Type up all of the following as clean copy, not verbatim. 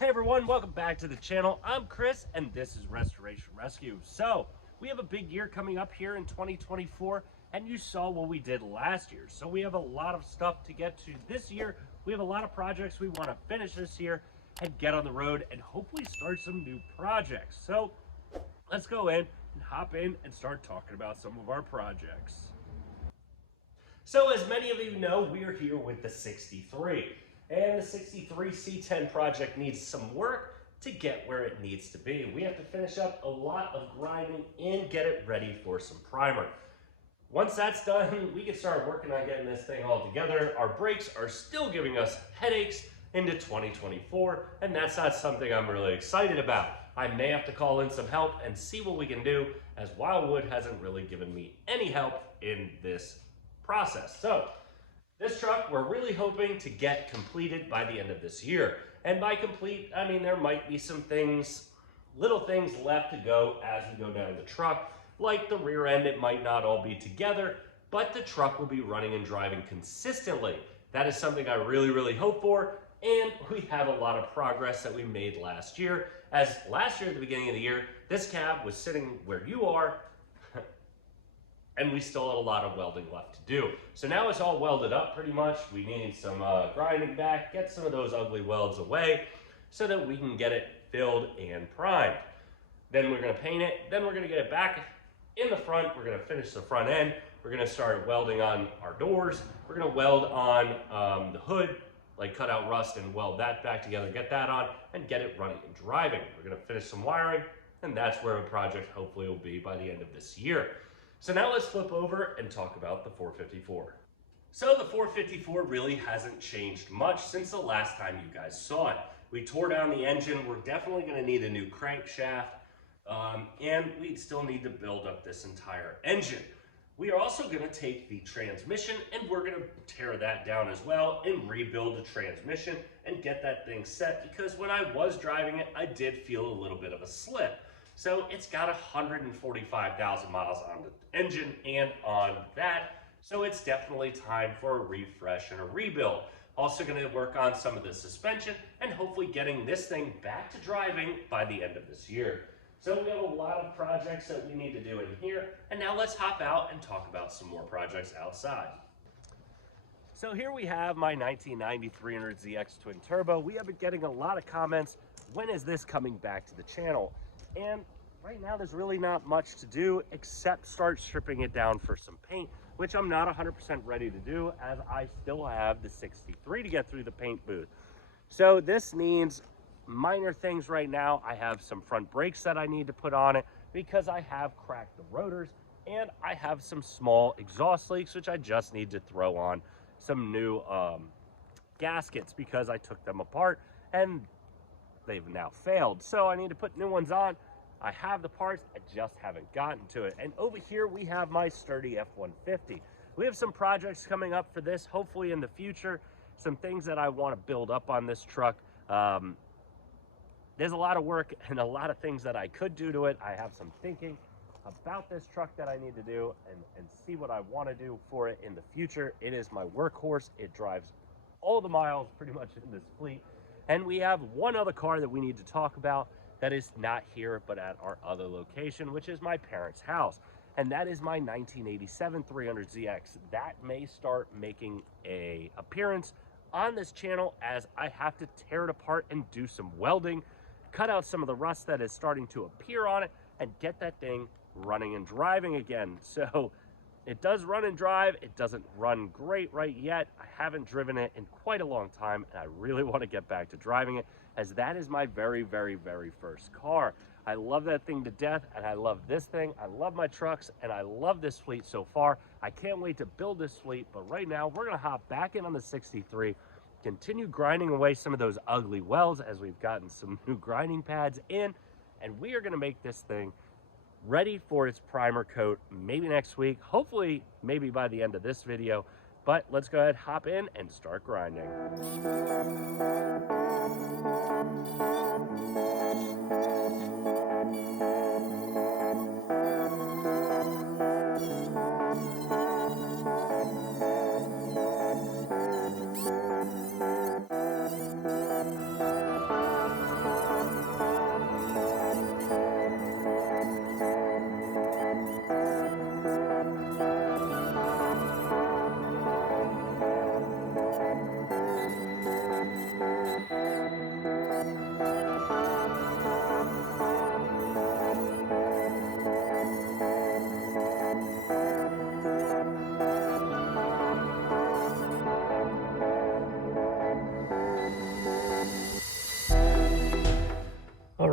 Hey everyone, welcome back to the channel. I'm Chris and this is Restoration Rescue. So, we have a big year coming up here in 2024 and you saw what we did last year. So we have a lot of stuff to get to this year. We have a lot of projects we want to finish this year and get on the road and hopefully start some new projects. So, let's go in and hop in and start talking about some of our projects. So as many of you know, we are here with the 63. And the 63 C10 project needs some work to get where it needs to be. We have to finish up a lot of grinding and get it ready for some primer. Once that's done, we can start working on getting this thing all together. Our brakes are still giving us headaches into 2024, and that's not something I'm really excited about. I may have to call in some help and see what we can do, as Wildwood hasn't really given me any help in this process. So, this truck, we're really hoping to get completed by the end of this year. And by complete, I mean there might be some things, little things left to go as we go down the truck. Like the rear end, it might not all be together, but the truck will be running and driving consistently. That is something I really hope for. And we have a lot of progress that we made last year. As last year at the beginning of the year, this cab was sitting where you are, and we still had a lot of welding left to do. So now it's all welded up pretty much. We need some grinding back, get some of those ugly welds away so that we can get it filled and primed. Then we're gonna paint it, then we're gonna get it back in the front, we're gonna finish the front end, we're gonna start welding on our doors, we're gonna weld on the hood, like cut out rust and weld that back together, get that on, and get it running and driving. We're gonna finish some wiring, and that's where the project hopefully will be by the end of this year. So now let's flip over and talk about the 454. So the 454 really hasn't changed much since the last time you guys saw it. We tore down the engine. We're definitely going to need a new crankshaft, and we still need to build up this entire engine. We are also going to take the transmission and we're going to tear that down as well and rebuild the transmission and get that thing set, because when I was driving it, I did feel a little bit of a slip. So it's got 145,000 miles on the engine and on that. So it's definitely time for a refresh and a rebuild. Also going to work on some of the suspension and hopefully getting this thing back to driving by the end of this year. So we have a lot of projects that we need to do in here. And now let's hop out and talk about some more projects outside. So here we have my 1990 300ZX Twin Turbo. We have been getting a lot of comments. When is this coming back to the channel? And right now there's really not much to do except start stripping it down for some paint, which I'm not 100% ready to do, as I still have the 63 to get through the paint booth. So this needs minor things right now. I have some front brakes that I need to put on it because I have cracked the rotors, and I have some small exhaust leaks which I just need to throw on some new gaskets because I took them apart and they've now failed. So I need to put new ones on. I have the parts, I just haven't gotten to it. And over here we have my sturdy F-150. We have some projects coming up for this, hopefully in the future, some things that I want to build up on this truck. There's a lot of work and a lot of things that I could do to it. I have some thinking about this truck that I need to do and see what I want to do for it in the future. It is my workhorse. It drives all the miles pretty much in this fleet. And we have one other car that we need to talk about that is not here but at our other location, which is my parents' house. And that is my 1987 300ZX. That may start making an appearance on this channel as I have to tear it apart and do some welding, cut out some of the rust that is starting to appear on it, and get that thing running and driving again. So it does run and drive. It doesn't run great right yet. I haven't driven it in quite a long time, and I really want to get back to driving it, as that is my very first car. I love that thing to death, and I love this thing. I love my trucks, and I love this fleet so far. I can't wait to build this fleet, but right now we're going to hop back in on the 63, continue grinding away some of those ugly welds as we've gotten some new grinding pads in, and we are going to make this thing ready for its primer coat maybe next week, hopefully maybe by the end of this video. But let's go ahead, hop in and start grinding.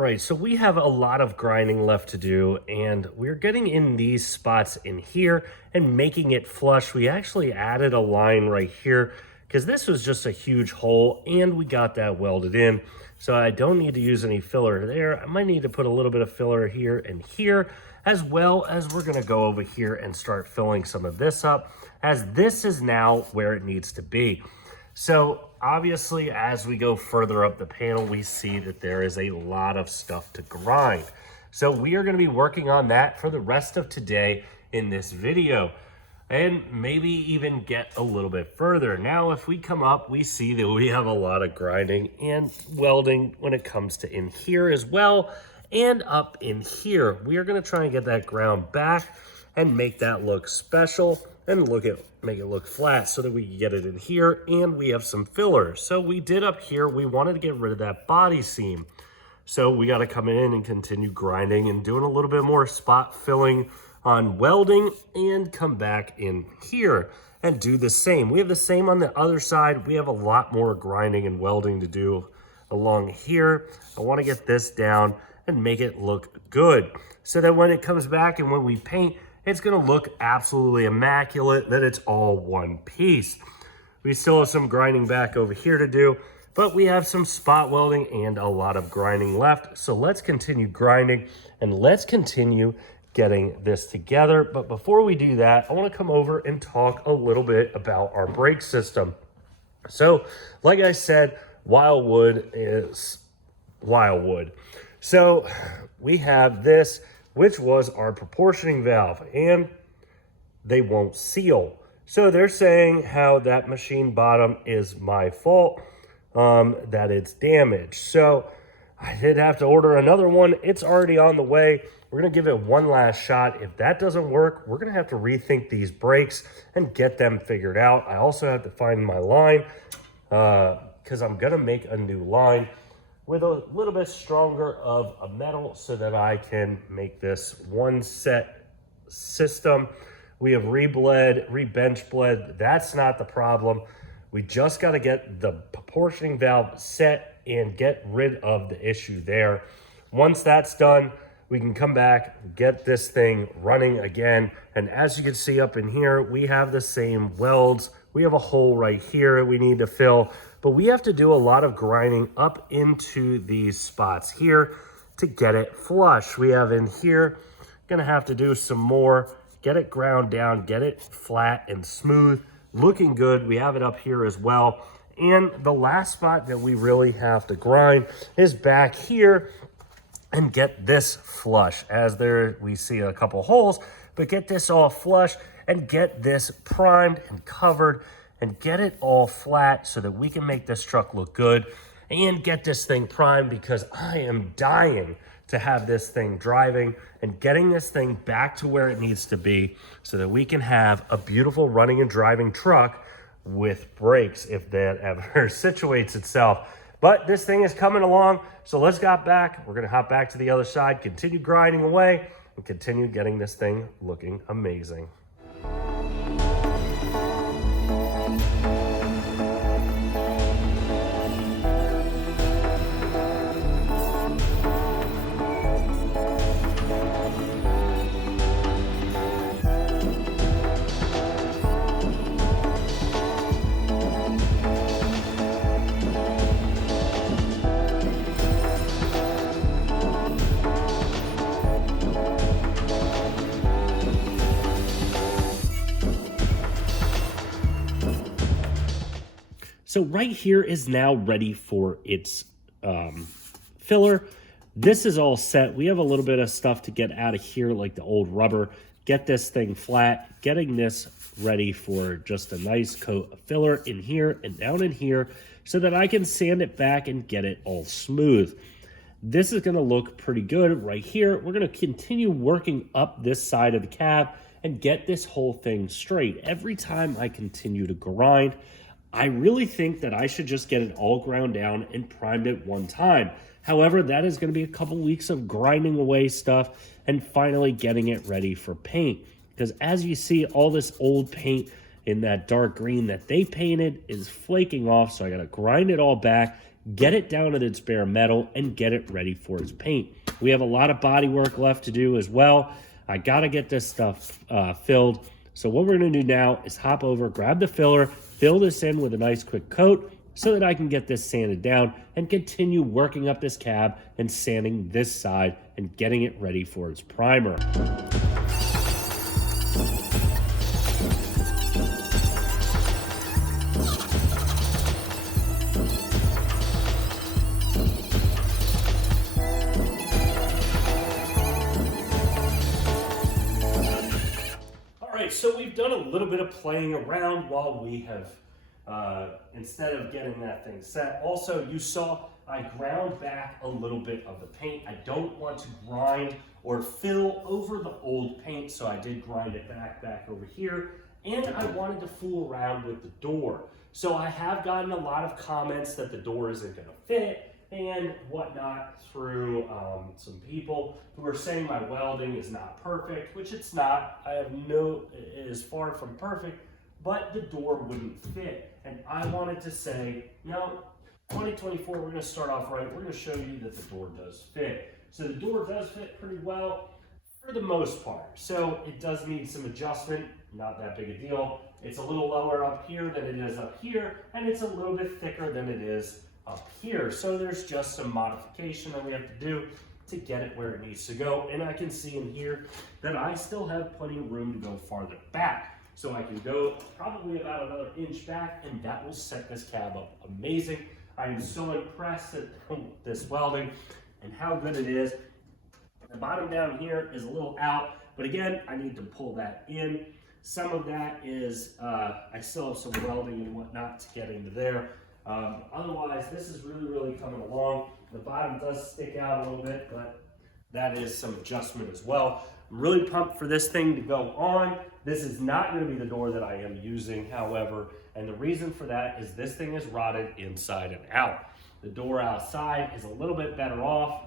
right, so we have a lot of grinding left to do, and we're getting in these spots in here and making it flush. We actually added a line right here because this was just a huge hole, and we got that welded in. So I don't need to use any filler there. I might need to put a little bit of filler here and here, as well as we're gonna go over here and start filling some of this up, as this is now where it needs to be. So obviously, as we go further up the panel, we see that there is a lot of stuff to grind. So we are gonna be working on that for the rest of today in this video, and maybe even get a little bit further. Now, if we come up, we see that we have a lot of grinding and welding when it comes to in here as well, and up in here. We are gonna try and get that ground back and make that look special and make it look flat so that we can get it in here, and we have some filler. So we did up here, we wanted to get rid of that body seam. So we gotta come in and continue grinding and doing a little bit more spot filling on welding, and come back in here and do the same. We have the same on the other side. We have a lot more grinding and welding to do along here. I wanna get this down and make it look good so that when it comes back and when we paint, it's gonna look absolutely immaculate, that it's all one piece. We still have some grinding back over here to do, but we have some spot welding and a lot of grinding left. So let's continue grinding and let's continue getting this together. But before we do that, I wanna come over and talk a little bit about our brake system. So like I said, wildwood is wildwood. So we have this, which was our proportioning valve, and they won't seal. So they're saying how that machine bottom is my fault, that it's damaged. So I did have to order another one. It's already on the way. We're gonna give it one last shot. If that doesn't work, we're gonna have to rethink these brakes and get them figured out. I also have to find my line because I'm gonna make a new line with a little bit stronger of a metal so that I can make this one set system. We have re-bench bled. That's not the problem. We just got to get the proportioning valve set and get rid of the issue there. Once that's done, we can come back, get this thing running again. And as you can see up in here, we have the same welds. We have a hole right here we need to fill, but we have to do a lot of grinding up into these spots here to get it flush. We have in here, gonna have to do some more, get it ground down, get it flat and smooth, looking good. We have it up here as well. And the last spot that we really have to grind is back here and get this flush. As there, we see a couple holes, but get this all flush and get this primed and covered and get it all flat so that we can make this truck look good and get this thing primed, because I am dying to have this thing driving and getting this thing back to where it needs to be so that we can have a beautiful running and driving truck with brakes if that ever situates itself. But this thing is coming along, so let's get back. We're gonna hop back to the other side, continue grinding away, and continue getting this thing looking amazing. So right here is now ready for its filler. This is all set. We have a little bit of stuff to get out of here, like the old rubber. Get this thing flat, getting this ready for just a nice coat of filler in here and down in here so that I can sand it back and get it all smooth. This is gonna look pretty good right here. We're gonna continue working up this side of the cab and get this whole thing straight. Every time I continue to grind, I really think that I should just get it all ground down and primed at one time. However, that is going to be a couple weeks of grinding away stuff and finally getting it ready for paint. Because as you see, all this old paint in that dark green that they painted is flaking off. So I got to grind it all back, get it down to its bare metal, and get it ready for its paint. We have a lot of body work left to do as well. I gotta get this stuff filled. So what we're gonna do now is hop over, grab the filler, fill this in with a nice quick coat so that I can get this sanded down and continue working up this cab and sanding this side and getting it ready for its primer. So we've done a little bit of playing around while we have, instead of getting that thing set. Also, you saw I ground back a little bit of the paint. I don't want to grind or fill over the old paint, so I did grind it back over here. And I wanted to fool around with the door. So I have gotten a lot of comments that the door isn't gonna fit and whatnot through some people who are saying my welding is not perfect, which it's not. It is far from perfect, but the door wouldn't fit. And I wanted to say, no, 2024, we're gonna start off right. We're gonna show you that the door does fit. So the door does fit pretty well for the most part. So it does need some adjustment, not that big a deal. It's a little lower up here than it is up here, and it's a little bit thicker than it is up here. So there's just some modification that we have to do to get it where it needs to go. And I can see in here that I still have plenty of room to go farther back. So I can go probably about another inch back, and that will set this cab up amazing. I am so impressed at this welding and how good it is. The bottom down here is a little out, but again, I need to pull that in. Some of that is, I still have some welding and whatnot to get into there. Otherwise, this is really coming along. The bottom does stick out a little bit, but that is some adjustment as well. I'm really pumped for this thing to go on. This is not going to be the door that I am using, however, and the reason for that is this thing is rotted inside and out. The door outside is a little bit better off,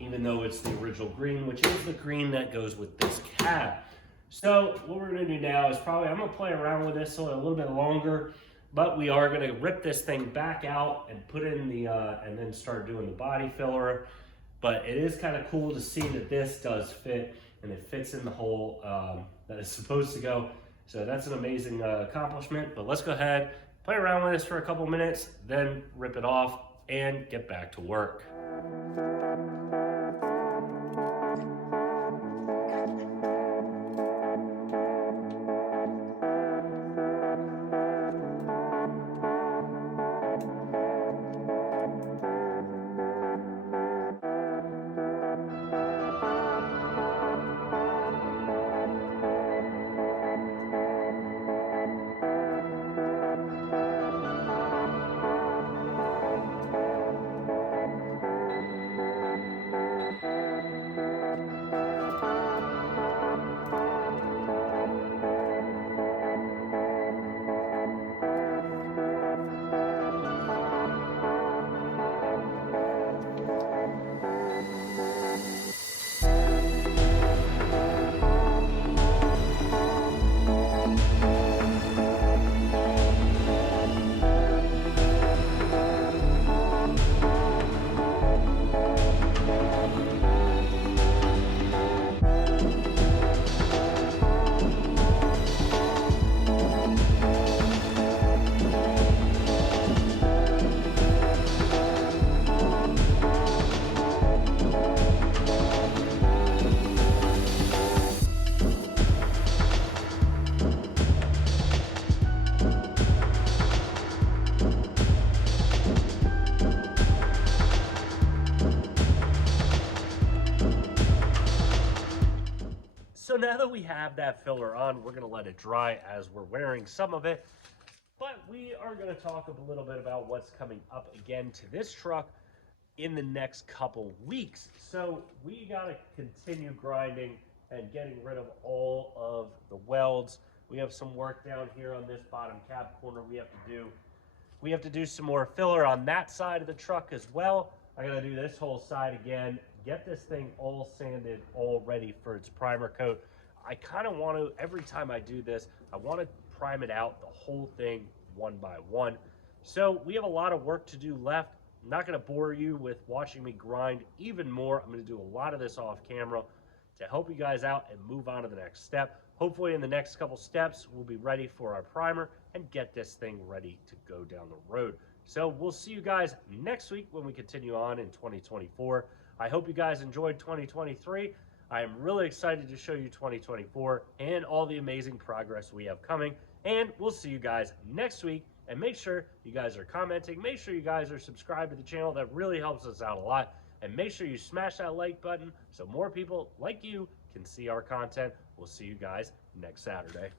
even though it's the original green, which is the green that goes with this cab. So what we're going to do now is I'm going to play around with this a little bit longer. But we are going to rip this thing back out and put in the, and then start doing the body filler. But it is kind of cool to see that this does fit and it fits in the hole that it's supposed to go. So that's an amazing accomplishment. But let's go ahead, play around with this for a couple minutes, then rip it off and get back to work. So now that we have that filler on, we're gonna let it dry as we're wearing some of it. But we are gonna talk a little bit about what's coming up again to this truck in the next couple weeks. So we gotta continue grinding and getting rid of all of the welds. We have some work down here on this bottom cab corner we have to do. We have to do some more filler on that side of the truck as well. I gotta do this whole side again, get this thing all sanded, all ready for its primer coat. I kind of want to, every time I do this, I want to prime it out, the whole thing, one by one. So we have a lot of work to do left. I'm not going to bore you with watching me grind even more. I'm going to do a lot of this off camera to help you guys out and move on to the next step. Hopefully in the next couple steps, we'll be ready for our primer and get this thing ready to go down the road. So we'll see you guys next week when we continue on in 2024. I hope you guys enjoyed 2023. I am really excited to show you 2024 and all the amazing progress we have coming. And we'll see you guys next week. And make sure you guys are commenting. Make sure you guys are subscribed to the channel. That really helps us out a lot. And make sure you smash that like button so more people like you can see our content. We'll see you guys next Saturday.